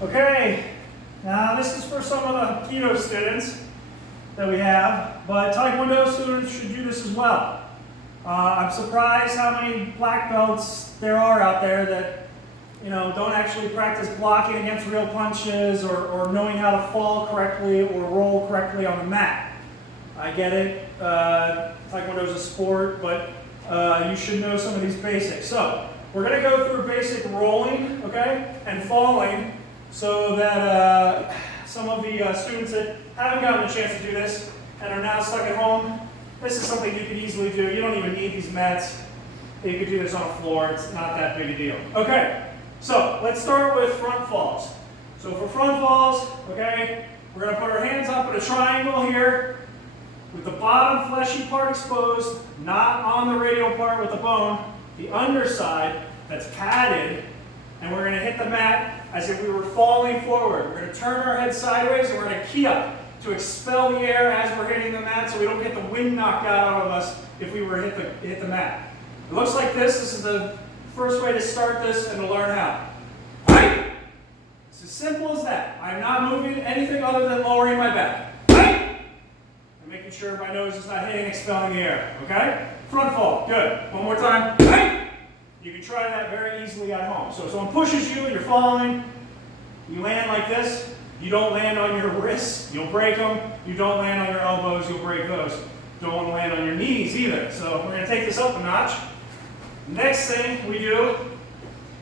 Okay, now this is for some of the keto students that we have, but Taekwondo students should do this as well. I'm surprised how many black belts there are out there that don't actually practice blocking against real punches or knowing how to fall correctly or roll correctly on the mat. I get it, Taekwondo is a sport, but you should know some of these basics. So we're going to go through basic rolling, okay, and falling, so that some of the students that haven't gotten a chance to do this and are now stuck at home, this is something you can easily do. You don't even need these mats. You could do this on a floor. It's not that big a deal. Okay, so let's start with front falls. So for front falls, okay, we're going to put our hands up in a triangle here with the bottom fleshy part exposed, not on the radial part with the bone, the underside that's padded, and we're going to hit the mat as if we were falling forward. We're going to turn our head sideways and we're going to key up to expel the air as we're hitting the mat so we don't get the wind knocked out of us if we were to hit the mat. It looks like this. This is the first way to start this and to learn how. Right? It's as simple as that. I'm not moving anything other than lowering my back. Right? And making sure my nose is not hitting, expelling the air. Okay? Front fall. Good. One more time. Right? You can try that very easily at home. So if someone pushes you and you're falling, you land like this. You don't land on your wrists, you'll break them. You don't land on your elbows, you'll break those. Don't land on your knees either. So we're going to take this up a notch. Next thing we do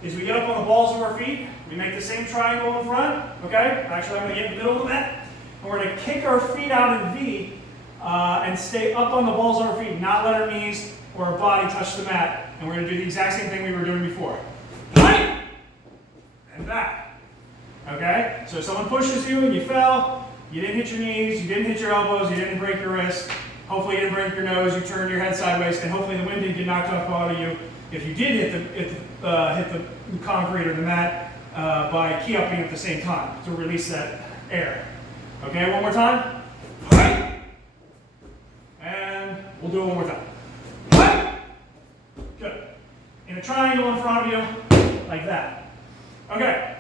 is we get up on the balls of our feet. We make the same triangle in front. Okay? Actually, I'm going to get in the middle of the mat. And we're going to kick our feet out in V and stay up on the balls of our feet, not let our knees or our body touch the mat. And we're going to do the exact same thing we were doing before. Right? And back. Okay? So if someone pushes you and you fell, you didn't hit your knees, you didn't hit your elbows, you didn't break your wrist, hopefully you didn't break your nose, you turned your head sideways, and hopefully the wind didn't get knocked off out of you. If you did hit the concrete or the mat by key-upping at the same time to release that air. Okay, one more time. And we'll do it one more time. Good. In a triangle in front of you, like that. Okay.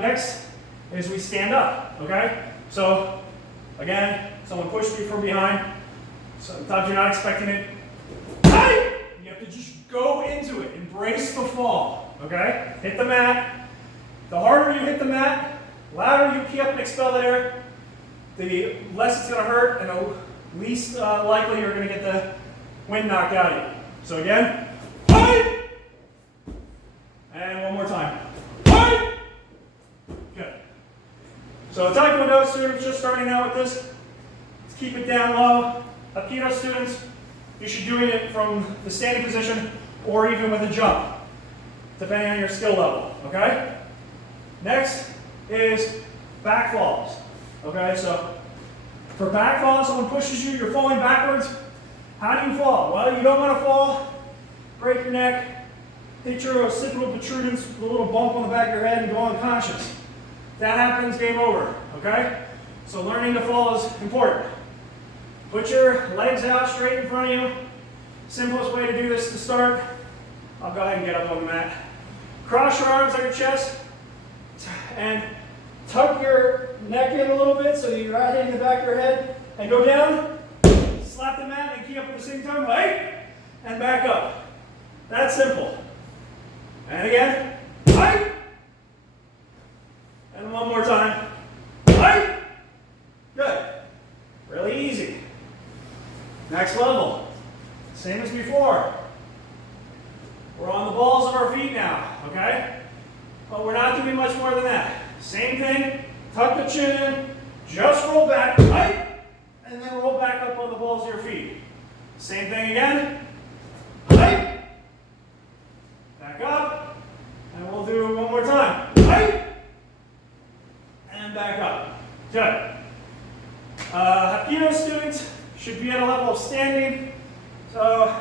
Next is we stand up, okay? So, again, someone pushed you from behind. Sometimes you're not expecting it. You have to just go into it. Embrace the fall, okay? Hit the mat. The harder you hit the mat, the louder you key up and expel that air, the less it's going to hurt and the least likely you're going to get the wind knocked out of you. So again, and one more time. Good. So Taekwondo students just starting out with this, let's keep it down low. Aikido students, you should do it from the standing position or even with a jump, depending on your skill level, okay? Next is back falls, okay? So for back falls, someone pushes you, you're falling backwards. How do you fall? Well, you don't want to fall, break your neck, hit your occipital protrudence with a little bump on the back of your head and go unconscious. If that happens, game over, okay? So learning to fall is important. Put your legs out straight in front of you. Simplest way to do this to start, I'll go ahead and get up on the mat. Cross your arms on your chest and tuck your neck in a little bit so you're not hitting the back of your head, and go down, slap the mat and key up at the same time, right? And back up. That's simple. And again, right? And one more time, right? Good. Really easy. Next level, same as before. We're on the balls of our feet now, okay? But we're not doing much more than that. Same thing, tuck the chin in, just roll back, right? And then roll back up on the balls of your feet. Same thing again, right? Back up, and we'll do it one more time, right? And back up. Good. Aikido students should be at a level of standing, so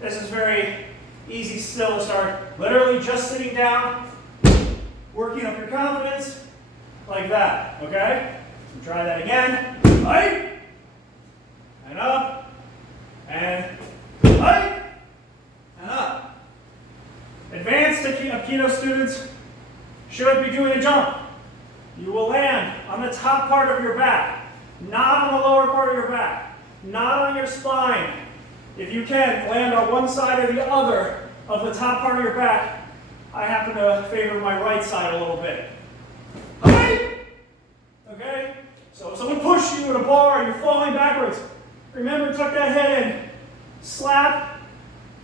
this is very easy still to start. Literally just sitting down, working up your confidence, like that, okay? Try that again, right? And up, and right, and up. Advanced Aikido students should be doing a jump. you will land on the top part of your back, not on the lower part of your back, not on your spine. If you can, land on one side or the other of the top part of your back. I happen to favor my right side a little bit. Okay? So if someone pushes you in a bar and you're falling backwards, remember, tuck that head in, slap,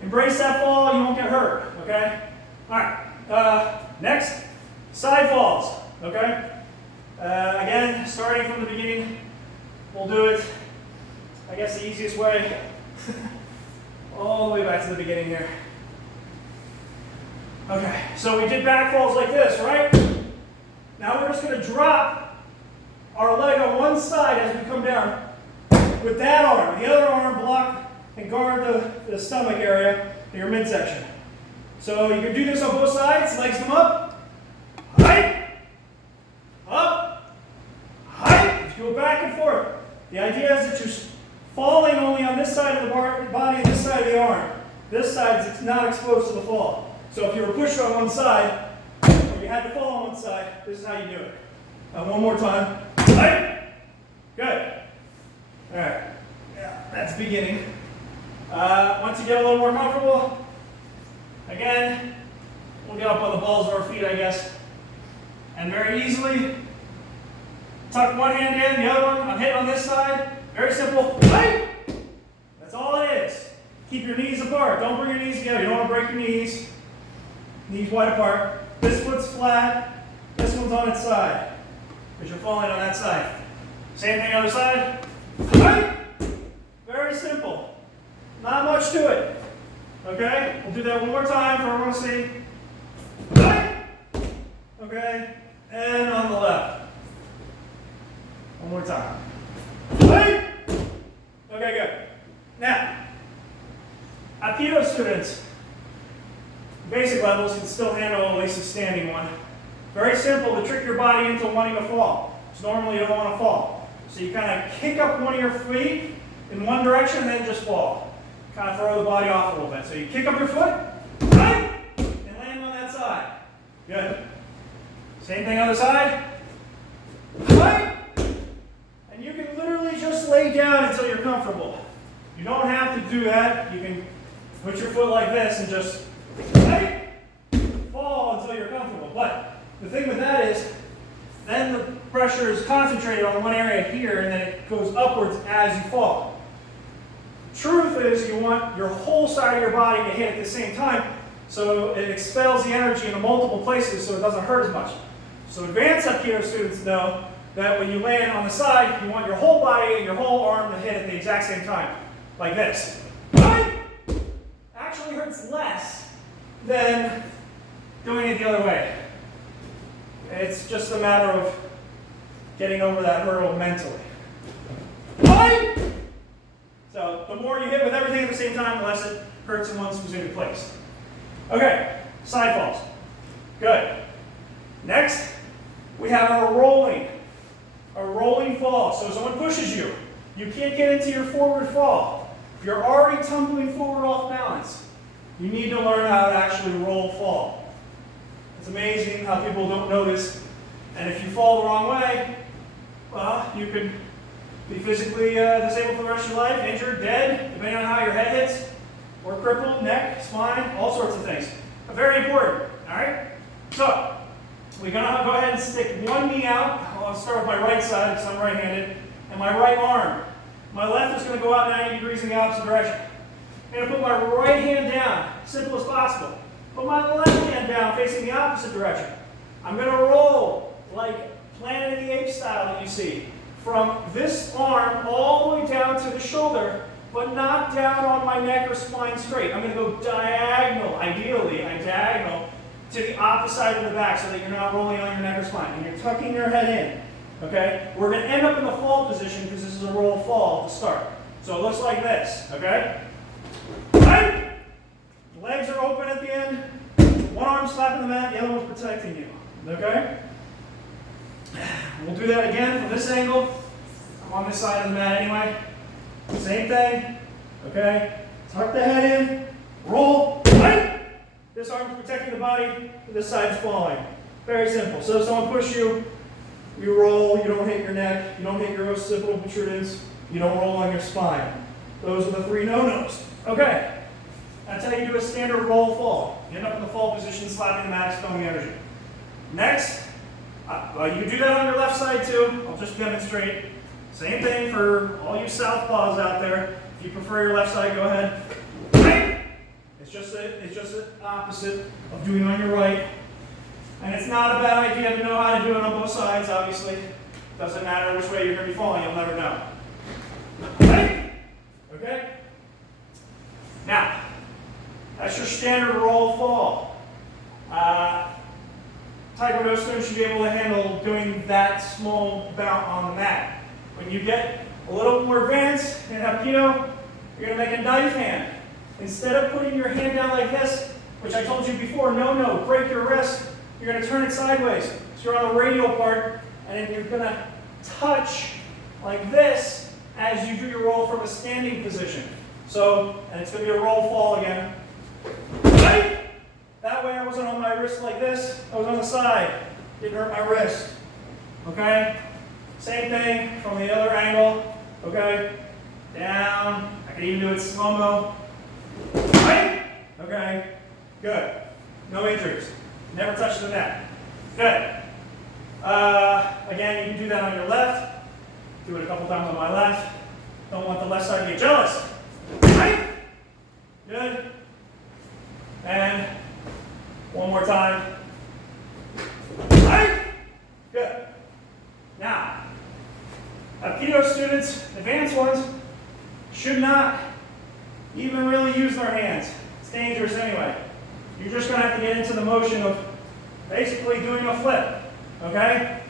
embrace that fall, you won't get hurt. Okay? All right. Next, side falls. Okay? Again, starting from the beginning, we'll do it, I guess, the easiest way. All the way back to the beginning here. Okay, so we did back falls like this, right? Now we're just going to drop our leg on one side as we come down with that arm. The other arm block and guard the stomach area in your midsection. So you can do this on both sides. Legs come up. Height. Up. Height. Just go back and forth. The idea is that you're falling only on this side of the body and this side of the arm. This side is not exposed to the fall. So if you were pushed on one side, or you had to fall on one side, this is how you do it. One more time. Right? Good. All right. Yeah, that's beginning. Once you get a little more comfortable, again, we'll get up on the balls of our feet, I guess. And very easily, tuck one hand in, the other one, I'm hitting on this side. Very simple. Right? That's all it is. Keep your knees apart. Don't bring your knees together. You don't want to break your knees. Knees wide apart. This foot's flat. This one's on its side. Because you're falling on that side. Same thing other side. Right? Very simple. Not much to it. Okay? We'll do that one more time for everyone to see. Right? Okay? And on the left. One more time. Right? Okay, good. Now, Aikido students, basic levels can still handle at least a standing one. Very simple to trick your body into wanting to fall. Because normally you don't want to fall. So you kind of kick up one of your feet in one direction and then just fall. Kind of throw the body off a little bit. So you kick up your foot, right, and land on that side. Good. Same thing other side. Right. And you can literally just lay down until you're comfortable. You don't have to do that. You can put your foot like this and just right, fall until you're comfortable. But the thing with that is, then the pressure is concentrated on one area here, and then it goes upwards as you fall. Truth is, you want your whole side of your body to hit at the same time, so it expels the energy into multiple places so it doesn't hurt as much. So advanced Aikido students know that when you land on the side, you want your whole body and your whole arm to hit at the exact same time. Like this. Right? Actually hurts less than doing it the other way. It's just a matter of getting over that hurdle mentally. Right? So the more you hit with everything at the same time, the less it hurts in one specific place. Okay, side falls. Good. Next, we have a rolling fall. So someone pushes you. You can't get into your forward fall. If you're already tumbling forward off balance, you need to learn how to actually roll fall. It's amazing how people don't know this. And if you fall the wrong way, well, you could be physically disabled for the rest of your life, injured, dead, depending on how your head hits, or crippled, neck, spine, all sorts of things. But very important, all right? So, we're going to go ahead and stick one knee out. I'll start with my right side because I'm right-handed, and my right arm. My left is going to go out 90 degrees in the opposite direction. I'm going to put my right hand down, simple as possible. Put my left hand down facing the opposite direction. I'm going to roll like Planet of the Apes style that you see. From this arm all the way down to the shoulder, but not down on my neck or spine straight. I'm going to go diagonal, ideally, diagonal to the opposite side of the back so that you're not rolling on your neck or spine. And you're tucking your head in. Okay? We're going to end up in the fall position because this is a roll fall to start. So it looks like this. Okay? Right? The legs are open at the end. One arm slapping the mat, the other one's protecting you. Okay? We'll do that again from this angle. I'm on this side of the mat anyway. Same thing. Okay? Tuck the head in. Roll. Right? This arm's protecting the body. This side's falling. Very simple. So if someone pushes you, You roll, you don't hit your neck, you don't hit your occipital protruders, you don't roll on your spine. Those are the 3 no-nos. Okay, that's how you do a standard roll fall. You end up in the fall position, slapping the mat, expelling energy. Next, you can do that on your left side too. I'll just demonstrate. Same thing for all you southpaws out there. If you prefer your left side, go ahead. It's just the opposite of doing on your right. And it's not a bad idea to know how to do it on both sides, obviously. Doesn't matter which way you're going to be falling, you'll never know. Okay? Now, that's your standard roll fall. Taekwondo students should be able to handle doing that small bout on the mat. When you get a little more advanced in Hapkido, you're going to make a knife hand. Instead of putting your hand down like this, which I told you before, no, break your wrist, you're going to turn it sideways. So you're on the radial part, and then you're going to touch like this as you do your roll from a standing position. So, and it's going to be a roll fall again. Right? That way I wasn't on my wrist like this, I was on the side. Didn't hurt my wrist. Okay? Same thing from the other angle. Okay? Down. I can even do it slow-mo. Right? Okay? Good. No injuries. Never touch the net. Good. Again, you can do that on your left. Do it a couple times on my left. Don't want the left side to get jealous. Right? Good. And one more time. Right? Good. Now, Aikido students, advanced ones, should not even really use their hands. It's dangerous anyway. You're just going to have to get into the motion of basically doing a flip, okay?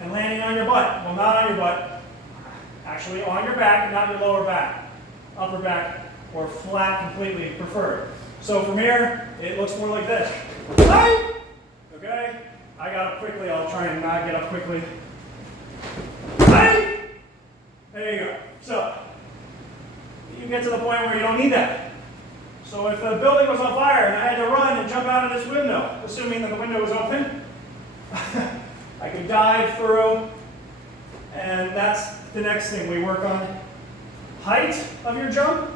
And landing on your butt. Well, not on your butt. Actually, on your back, not your lower back. Upper back, or flat completely preferred. So from here, it looks more like this. Okay? I got up quickly. I'll try and not get up quickly. There you go. So, you get to the point where you don't need that. So if the building was on fire and I had to run and jump out of this window, assuming that the window was open, I could dive through, and that's the next thing. We work on height of your jump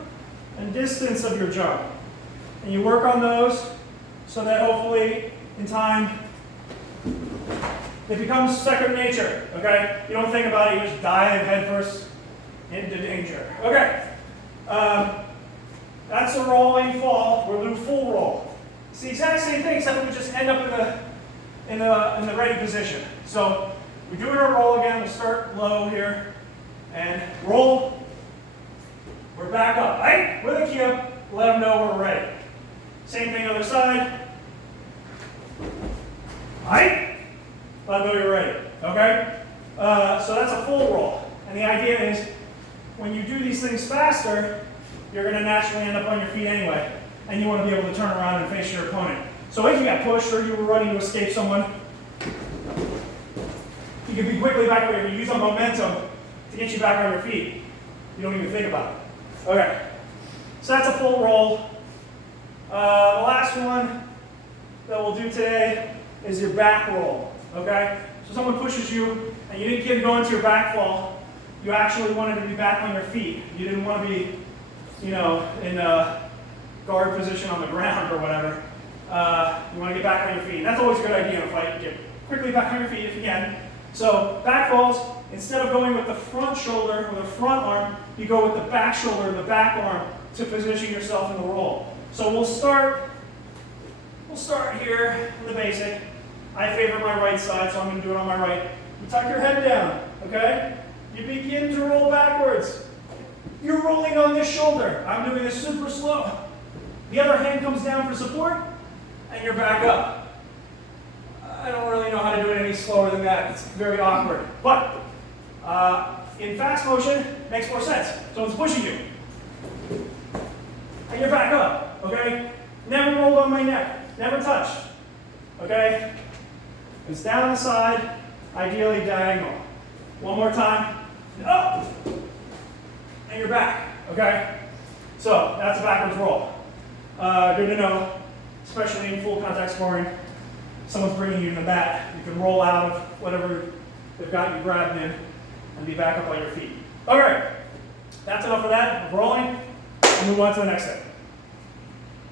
and distance of your jump. And you work on those so that hopefully in time it becomes second nature, okay? You don't think about it, you just dive headfirst into danger. Okay, that's a rolling fall. We'll do full roll. It's the exact same thing, except we just end up in the ready position. So we do our roll again. We'll start low here and roll. We're back up, right? With a key up, let them know we're ready. Same thing other side. Right? Let them know you're ready. Okay? So that's a full roll. And the idea is when you do these things faster, you're going to naturally end up on your feet anyway. And you want to be able to turn around and face your opponent. So if you got pushed or you were running to escape someone, you can be quickly back where you use the momentum to get you back on your feet. You don't even think about it. Okay. So that's a full roll. The last one that we'll do today is your back roll. Okay? So someone pushes you and you didn't get to go into your back fall. You actually wanted to be back on your feet. You didn't want to be, in a guard position on the ground or whatever. You want to get back on your feet. And that's always a good idea in a fight. Get quickly back on your feet if you can. So back falls, instead of going with the front shoulder or the front arm, you go with the back shoulder and the back arm to position yourself in the roll. So we'll start here with the basic. I favor my right side, so I'm going to do it on my right. You tuck your head down, okay? You begin to roll backwards. You're rolling on this shoulder. I'm doing this super slow. The other hand comes down for support, and you're back up. I don't really know how to do it any slower than that. It's very awkward. But in fast motion, it makes more sense. Someone's pushing you. And you're back up, okay? Never rolled on my neck. Never touched, okay? It's down the side, ideally diagonal. One more time. Up. And you're back, okay? So that's a backwards roll. Good to know, especially in full contact sparring. Someone's bringing you to the mat. You can roll out of whatever they've got you grabbed in and be back up on your feet. All right, that's enough of that. I'm rolling. We'll move on to the next thing.